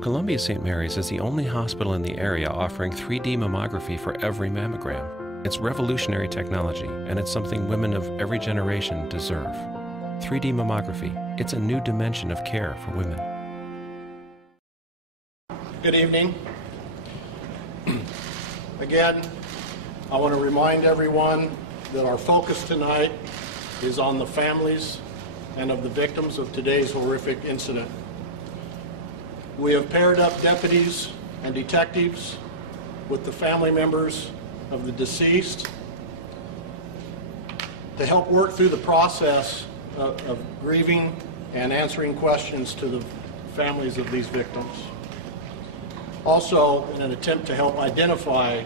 Columbia St. Mary's is the only hospital in the area offering 3D mammography for every mammogram. It's revolutionary technology, and it's something women of every generation deserve. 3D mammography, it's a new dimension of care for women. Good evening. Again, I want to remind everyone that our focus tonight is on the families and of the victims of today's horrific incident. We have paired up deputies and detectives with the family members of the deceased to help work through the process of grieving and answering questions to the families of these victims. Also, in an attempt to help identify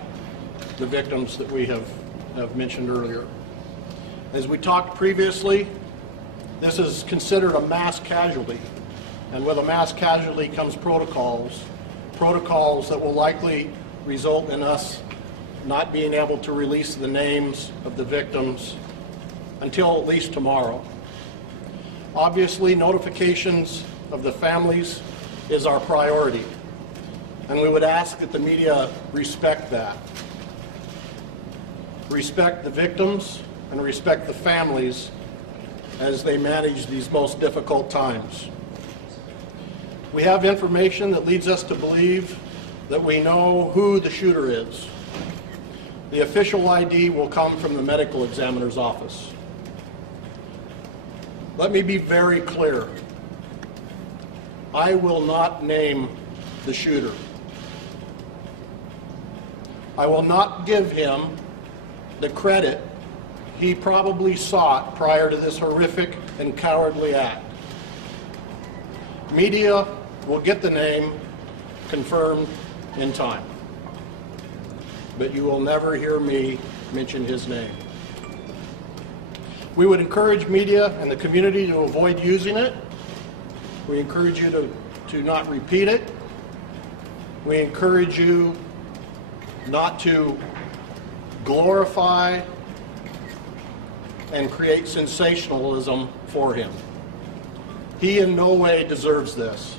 the victims that we have mentioned earlier. As we talked previously, this is considered a mass casualty. And with a mass casualty comes protocols that will likely result in us not being able to release the names of the victims until at least tomorrow. Obviously, notifications of the families is our priority, and we would ask that the media respect that. Respect the victims and respect the families as they manage these most difficult times. We have information that leads us to believe that we know who the shooter is. The official ID will come from the medical examiner's office. Let me be very clear. I will not name the shooter. I will not give him the credit he probably sought prior to this horrific and cowardly act. Media will get the name confirmed in time, but you will never hear me mention his name. We would encourage media and the community to avoid using it. We encourage you to not repeat it. We encourage you not to glorify and create sensationalism for him. He in no way deserves this.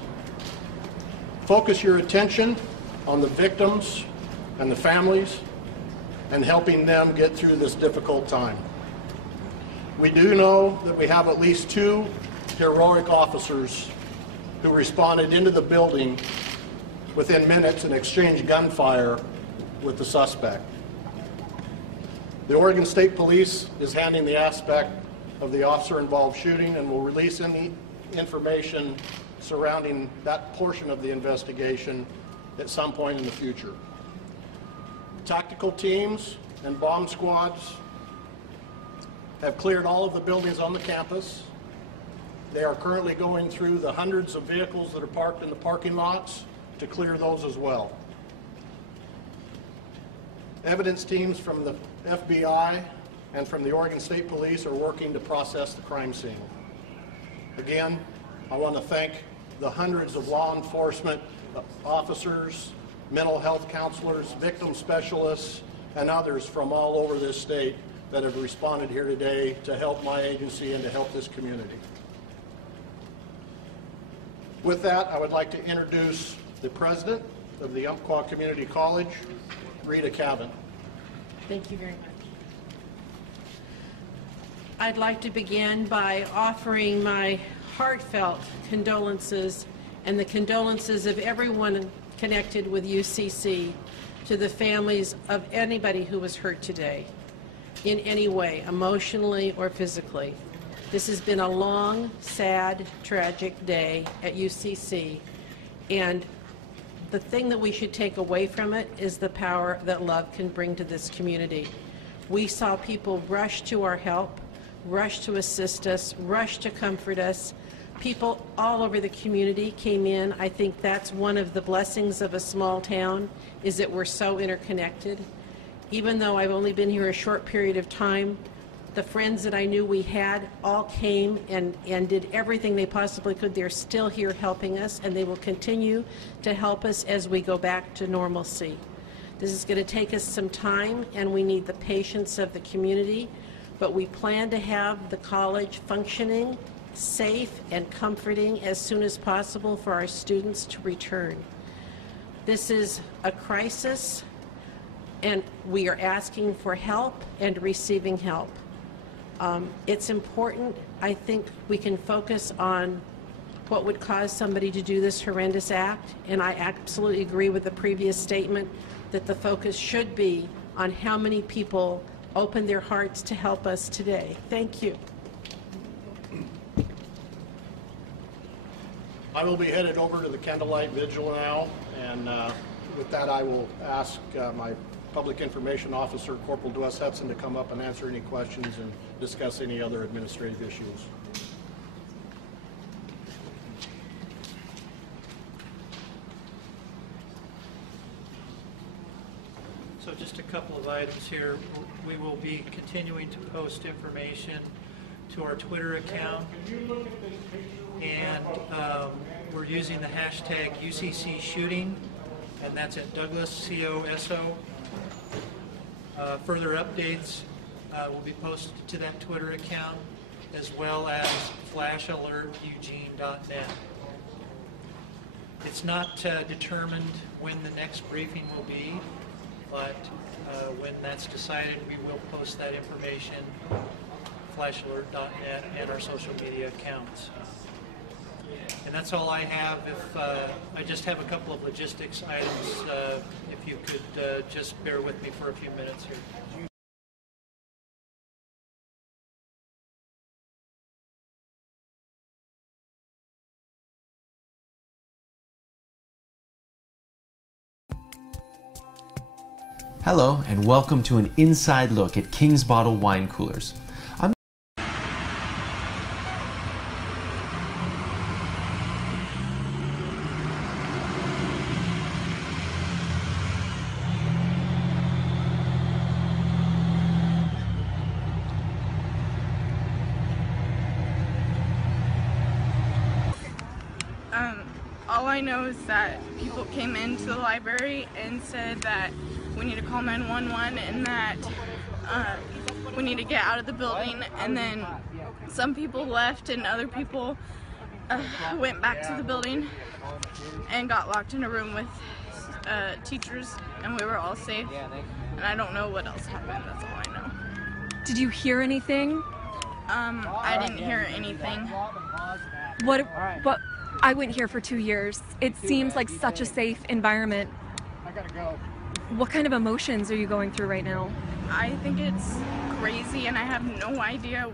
Focus your attention on the victims and the families and helping them get through this difficult time. We do know that we have at least 2 heroic officers who responded into the building within minutes and exchanged gunfire with the suspect. The Oregon State Police is handling the aspect of the officer-involved shooting and will release any information surrounding that portion of the investigation at some point in the future. Tactical teams and bomb squads have cleared all of the buildings on the campus. They are currently going through the hundreds of vehicles that are parked in the parking lots to clear those as well. Evidence teams from the FBI and from the Oregon State Police are working to process the crime scene. Again, I want to thank the hundreds of law enforcement officers, mental health counselors, victim specialists, and others from all over this state that have responded here today to help my agency and to help this community. With that, I would like to introduce the president of the Umpqua Community College, Rita Cavan. Thank you very much. I'd like to begin by offering my heartfelt condolences and the condolences of everyone connected with UCC to the families of anybody who was hurt today in any way, emotionally or physically. This has been a long, sad, tragic day at UCC, and the thing that we should take away from it is the power that love can bring to this community. We saw people rush to our help, rush to assist us, rush to comfort us. People all over the community came in. I think that's one of the blessings of a small town, is that we're so interconnected. Even though I've only been here a short period of time, the friends that I knew we had all came and did everything they possibly could. They're still here helping us, and they will continue to help us as we go back to normalcy. This is going to take us some time, and we need the patience of the community, but we plan to have the college functioning safe and comforting as soon as possible for our students to return. This is a crisis, and we are asking for help and receiving help. It's important, I think, we can focus on what would cause somebody to do this horrendous act, and I absolutely agree with the previous statement that the focus should be on how many people open their hearts to help us today. Thank you. I will be headed over to the candlelight vigil now, and with that I will ask my Public Information Officer, Corporal Duess Hudson, to come up and answer any questions and discuss any other administrative issues. So just a couple of items here. We will be continuing to post information to our Twitter account, and we're using the hashtag UCC shooting, and that's at Douglas, COSO. Further updates will be posted to that Twitter account, as well as flashalerteugene.net. It's not determined when the next briefing will be, but when that's decided, we will post that information, flashalert.net, and our social media accounts. And that's all I have. If I just have a couple of logistics items, if you could just bear with me for a few minutes here. Hello, and welcome to an inside look at King's Bottle wine coolers. All I know is that people came into the library and said that we need to call 911 and that we need to get out of the building, and then some people left and other people went back to the building and got locked in a room with teachers, and we were all safe, and I don't know what else happened. That's all I know. Did you hear anything? I didn't hear anything. What I went here for 2 years. It seems like such a safe environment. What kind of emotions are you going through right now? I think it's crazy, and I have no idea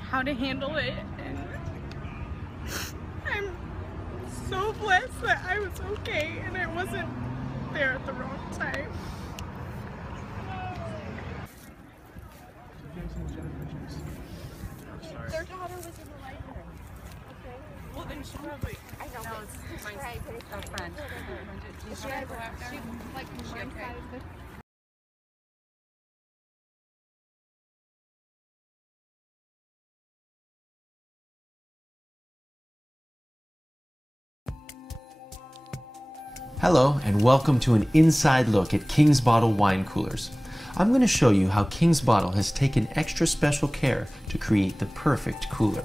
how to handle it. And I'm so blessed that I was okay and I wasn't there at the wrong time. Their daughter was in the library. Okay. Well, then she probably. I know. No, it's my friend. Is she gonna go out there? She side of the. Hello, and welcome to an inside look at King's Bottle wine coolers. I'm going to show you how King's Bottle has taken extra special care to create the perfect cooler.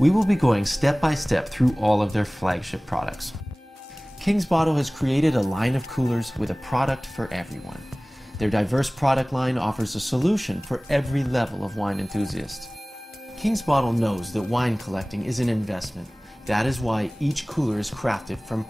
We will be going step by step through all of their flagship products. King's Bottle has created a line of coolers with a product for everyone. Their diverse product line offers a solution for every level of wine enthusiast. King's Bottle knows that wine collecting is an investment. That is why each cooler is crafted from